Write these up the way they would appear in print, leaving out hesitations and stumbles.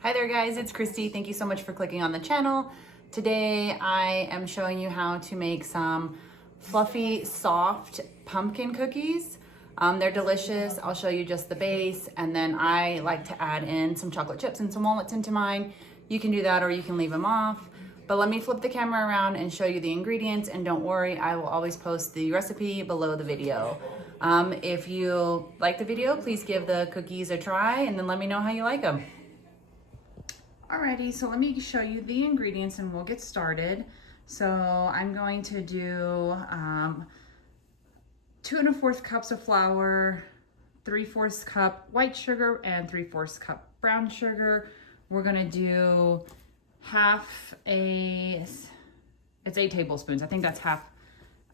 Hi there guys, it's Christy. Thank you so much for clicking on the channel. Today I am showing you how to make some fluffy, soft pumpkin cookies. They're delicious. I'll show you just the base, and then I like to add in some chocolate chips and some walnuts into mine. You can do that or you can leave them off. But let me flip the camera around and show you the ingredients, and don't worry, I will always post the recipe below the video. If you like the video, please give the cookies a try and then let me know how you like them. Alrighty, so let me show you the ingredients and we'll get started. So I'm going to do 2 1/4 cups of flour, 3/4 cup white sugar, and 3/4 cup brown sugar. We're gonna do it's 8 tablespoons. I think that's half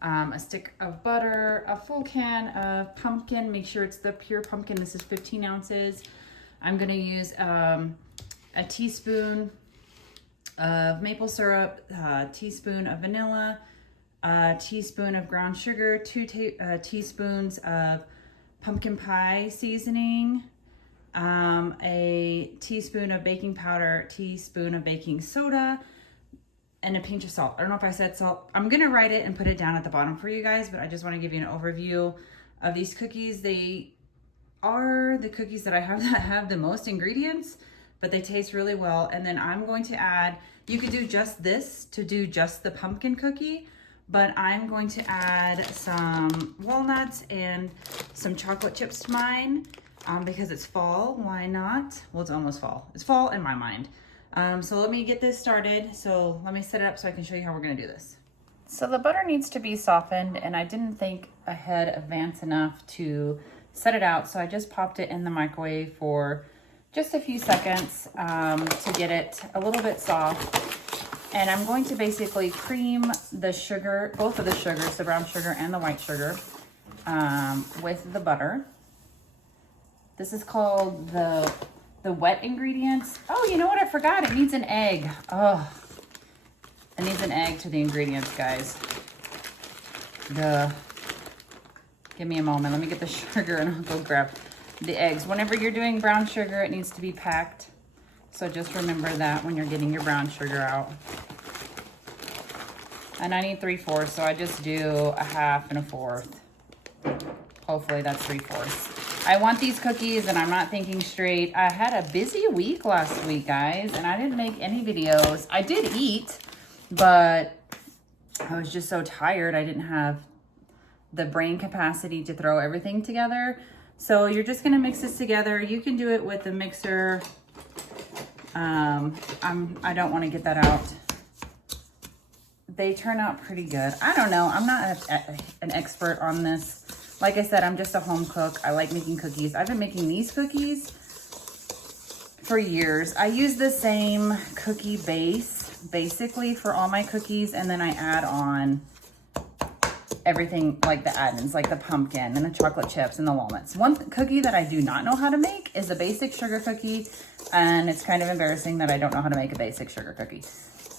a stick of butter, a full can of pumpkin. Make sure it's the pure pumpkin. This is 15 ounces. I'm gonna use a teaspoon of maple syrup, a teaspoon of vanilla, a teaspoon of ground sugar, 2 teaspoons of pumpkin pie seasoning, a teaspoon of baking powder, teaspoon of baking soda, and a pinch of salt. I don't know if I said salt. I'm gonna write it and put it down at the bottom for you guys, but I just wanna give you an overview of these cookies. They are the cookies that I have that have the most ingredients, but they taste really well. And then I'm going to add, you could do just this to do just the pumpkin cookie, but I'm going to add some walnuts and some chocolate chips to mine because it's fall. Why not? Well, it's almost fall. It's fall in my mind. So let me get this started. So let me set it up so I can show you how we're gonna do this. So the butter needs to be softened, and I didn't think ahead advance enough to set it out. So I just popped it in the microwave for just a few seconds to get it a little bit soft. And I'm going to basically cream the sugar, both of the sugars, the brown sugar and the white sugar, with the butter. This is called the wet ingredients. Oh, you know what? I forgot. It needs an egg. Oh, it needs an egg to the ingredients, guys. Duh. Give me a moment. Let me get the sugar and I'll go grab the eggs. Whenever you're doing brown sugar, it needs to be packed. So just remember that when you're getting your brown sugar out. And I need 3/4, so I just do a half and a fourth. Hopefully that's 3/4. I want these cookies and I'm not thinking straight. I had a busy week last week, guys, and I didn't make any videos. I did eat, but I was just so tired. I didn't have the brain capacity to throw everything together. So you're just gonna mix this together. You can do it with the mixer. I don't wanna get that out. They turn out pretty good. I don't know, I'm not an expert on this. Like I said, I'm just a home cook. I like making cookies. I've been making these cookies for years. I use the same cookie base, basically, for all my cookies, and then I add on everything like the add-ins, like the pumpkin and the chocolate chips and the walnuts. One cookie that I do not know how to make is a basic sugar cookie, and it's kind of embarrassing that I don't know how to make a basic sugar cookie.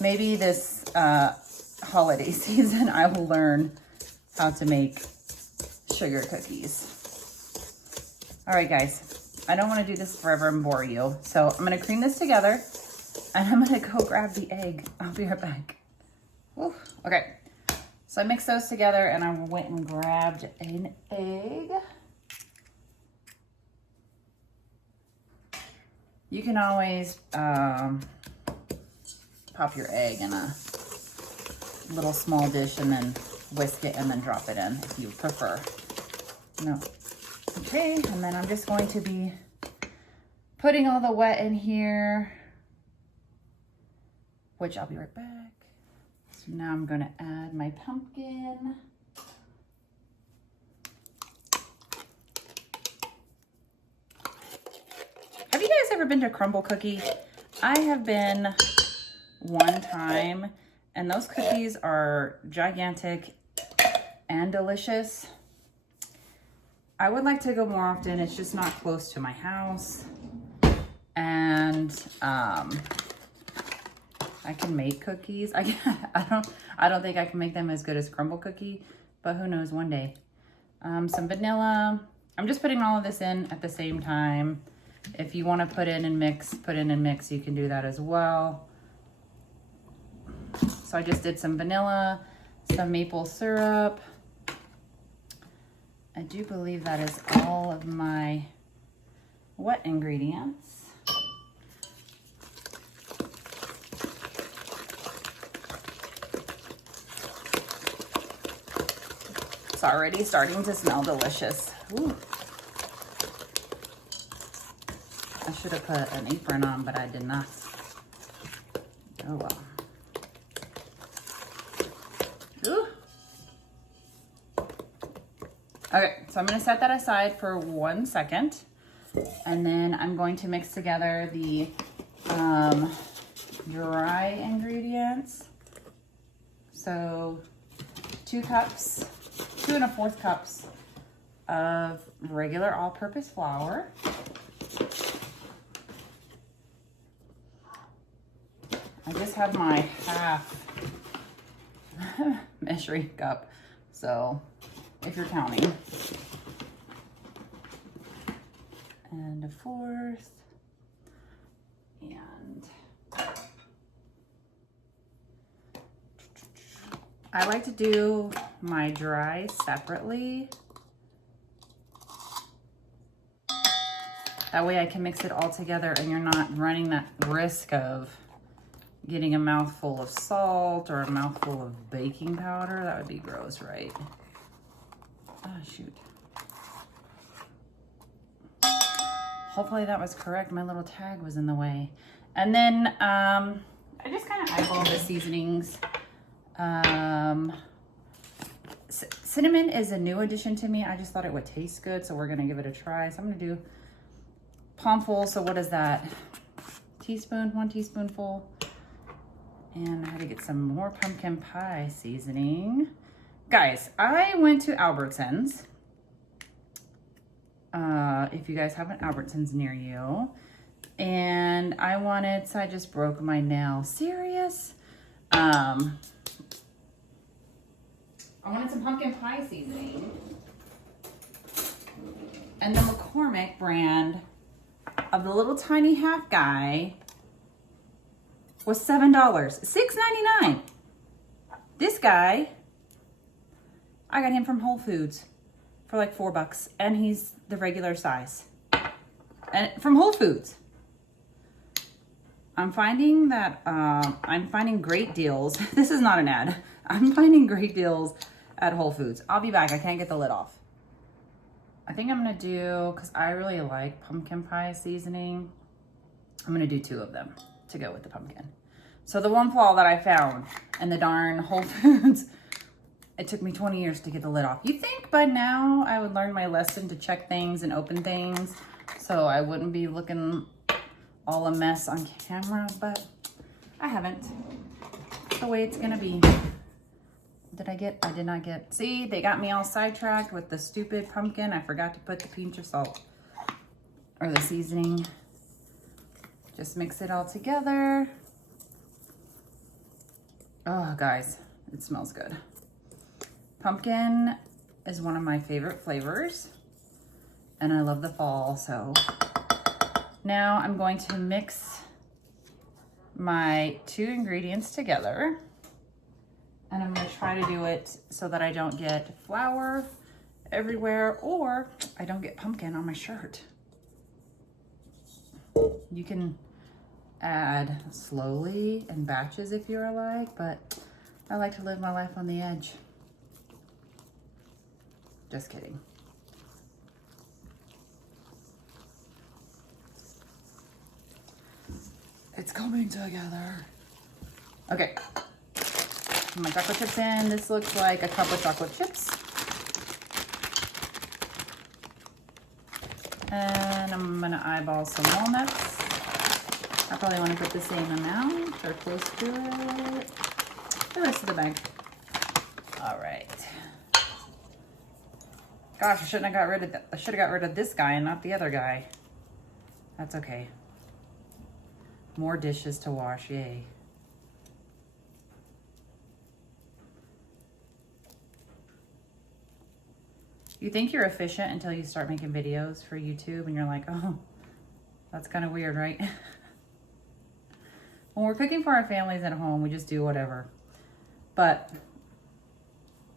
Maybe this holiday season I will learn how to make sugar cookies. All right, guys, I don't want to do this forever and bore you, so I'm going to cream this together, and I'm going to go grab the egg. I'll be right back. Woo. Okay. So I mixed those together and I went and grabbed an egg. You can always pop your egg in a little small dish and then whisk it and then drop it in if you prefer. No. Okay, and then I'm just going to be putting all the wet in here, which I'll be right back. So now I'm gonna add my pumpkin. Have you guys ever been to Crumble Cookie? I have been one time, and those cookies are gigantic and delicious. I would like to go more often. It's just not close to my house. And I can make cookies. I don't think I can make them as good as Crumble Cookie, but who knows, one day. Some vanilla. I'm just putting all of this in at the same time. If you want to put in and mix, you can do that as well. So I just did some vanilla, some maple syrup. I do believe that is all of my wet ingredients. It's already starting to smell delicious. Ooh. I should have put an apron on, but I did not. Oh well. Ooh. Okay, so I'm gonna set that aside for 1 second. And then I'm going to mix together the dry ingredients. So 2 cups, 2 1/4 cups of regular all-purpose flour. I just have my half measuring cup, so if you're counting. And 1/4, and I like to do my dry separately. That way I can mix it all together and you're not running that risk of getting a mouthful of salt or a mouthful of baking powder. That would be gross, right? Oh, shoot. Hopefully that was correct. My little tag was in the way. And then I just kind of eyeballed the seasonings. Cinnamon is a new addition to me. I just thought it would taste good, so we're gonna give it a try. So I'm gonna do palmful. So what is that? Teaspoon, 1 teaspoonful. And I had to get some more pumpkin pie seasoning. Guys, I went to Albertsons. If you guys have an Albertsons near you. And I wanted, so I just broke my nail. Serious? I wanted some pumpkin pie seasoning. And the McCormick brand of the little tiny half guy was $7, $6.99. This guy, I got him from Whole Foods for like $4, and he's the regular size. And from Whole Foods. I'm finding that I'm finding great deals. This is not an ad. I'm finding great deals at Whole Foods. I'll be back. I can't get the lid off. I think I'm gonna do, because I really like pumpkin pie seasoning, I'm gonna do 2 of them to go with the pumpkin. So the one flaw that I found in the darn Whole Foods, it took me 20 years to get the lid off. You'd think by now I would learn my lesson to check things and open things so I wouldn't be looking all a mess on camera, but I haven't. It's the way it's gonna be. I did not get, see, they got me all sidetracked with the stupid pumpkin. I forgot to put the pinch of salt or the seasoning. Just mix it all together. Oh, guys, it smells good. Pumpkin is one of my favorite flavors, and I love the fall, so now I'm going to mix my 2 ingredients together. And I'm gonna try to do it so that I don't get flour everywhere or I don't get pumpkin on my shirt. You can add slowly in batches if you're like, but I like to live my life on the edge. Just kidding. It's coming together. Okay. My chocolate chips in. This looks like a cup of chocolate chips. And I'm gonna eyeball some walnuts. I probably want to put the same amount or close to it. The rest of the bag. All right. Gosh, I shouldn't have got rid of that. I should have got rid of this guy and not the other guy. That's okay. More dishes to wash, yay. You think you're efficient until you start making videos for YouTube and you're like, oh, That's kind of weird, right? When we're cooking for our families at home, we just do whatever. But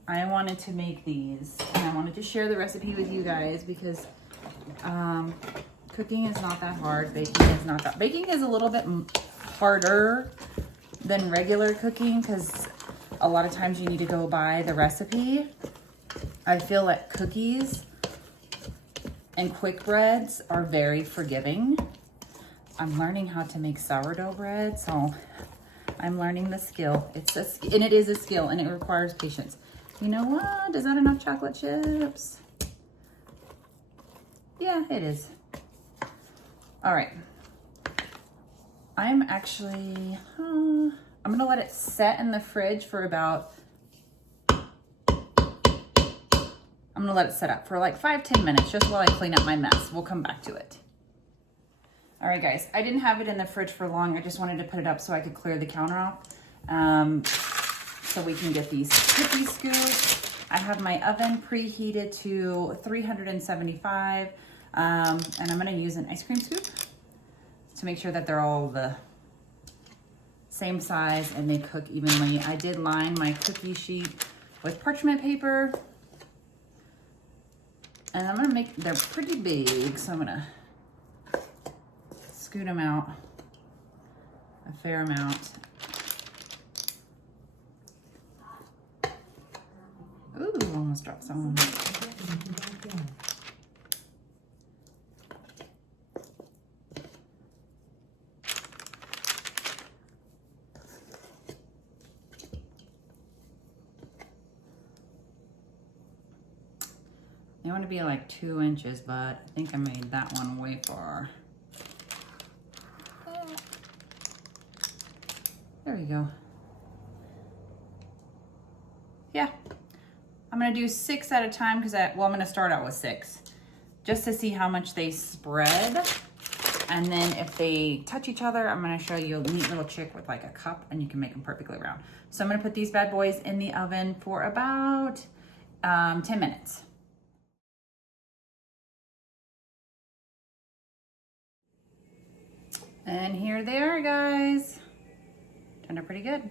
I wanted to make these, and I wanted to share the recipe with you guys because cooking is not that hard. Baking is not that. Baking is a little bit harder than regular cooking because a lot of times you need to go by the recipe. I feel like cookies and quick breads are very forgiving. I'm learning how to make sourdough bread, so I'm learning the skill. And it is a skill, and it requires patience. You know what? Is that enough chocolate chips? Yeah, it is. All right. I'm actually, I'm gonna let it set in the fridge for about, I'm gonna let it set up for like 5-10 minutes just while I clean up my mess. We'll come back to it. All right, guys, I didn't have it in the fridge for long. I just wanted to put it up so I could clear the counter off so we can get these cookie scoops. I have my oven preheated to 375, and I'm gonna use an ice cream scoop to make sure that they're all the same size and they cook evenly. I did line my cookie sheet with parchment paper, and I'm gonna make, they're pretty big, so I'm gonna scoot them out a fair amount. Ooh, almost dropped some. They want to be like 2 inches, but I think I made that one way far. There we go. Yeah, I'm gonna do 6 at a time because I'm gonna start out with 6 just to see how much they spread. And then if they touch each other, I'm gonna show you a neat little trick with like a cup and you can make them perfectly round. So I'm gonna put these bad boys in the oven for about 10 minutes. And here they are, guys. Turned out pretty good.